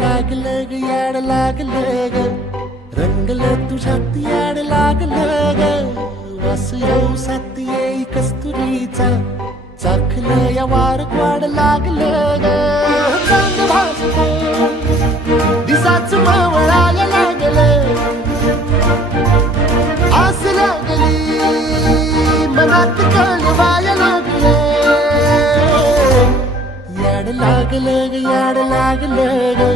लागलं ग याड लागलं ग रंगलं तुझ्यात याड लागलं ग वास येऊ साथ येई कस्तुरीचा चाखलं या वार वाड लागलं ग चांद भासलं दिसाच मावळायला लागलं आस लागली मनात कळवायला लागलं याड लागलं ग याड लागलं ग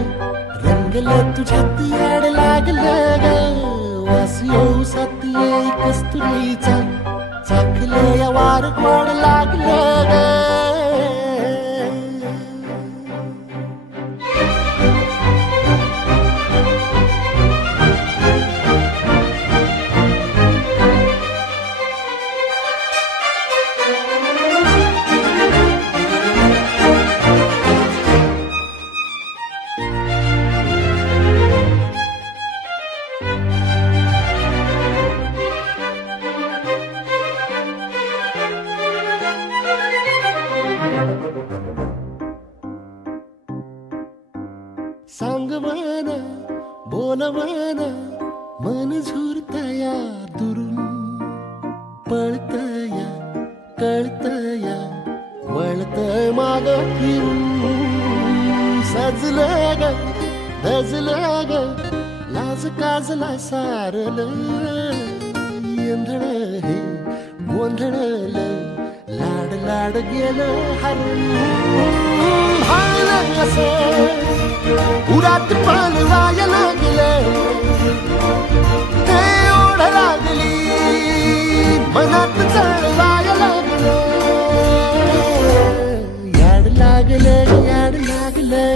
रंगलं तुझ्यात याड लागलं ग वास येऊ साथ येई कस्तुरीचा चाखलं या वार गोड लागलं ग सांग मन बोल मन मन झुरतया दुरून पळतया कळतया वळतय माग फिरून सजलं ग धजलं ग लाज काजला सारलं येंधळ हे गोंधळलं लाड लाड गेलं हरून भाळलं असं उरात पळवायला लागलं ते ओढ लागली मनात चळवायला लागलं याड लागलं याड लागलं